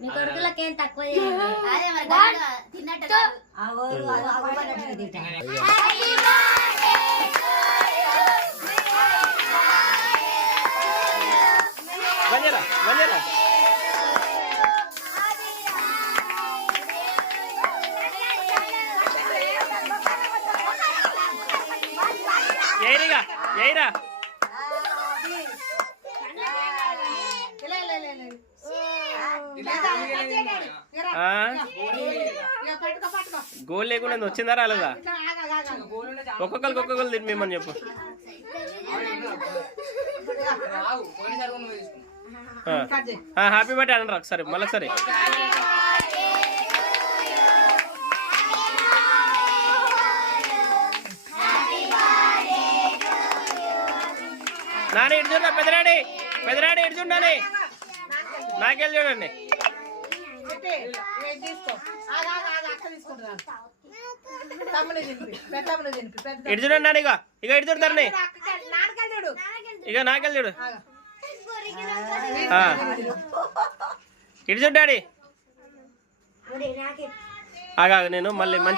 మీ కొడుకులకేం తక్కువ తిన్నట్టు గోల్ లేకుండా వచ్చిందా రాలేదా? ఒక్కొక్కరు తినిమని చెప్పు. హ్యాపీ బర్త్డే అనరా ఒకసారి మళ్ళీ సరే. నాని ఇటు చూడ, పెదరాడి ఇటు చూడండి, నాకెళ్ళి చూడండి. ఇటు చూడండి నాని, ఇక ఇటు చూడతారని, ఇక నాకెళ్ళి చూడు, ఇటు చూడ్డాడి. ఆగా నేను మళ్ళీ మంచి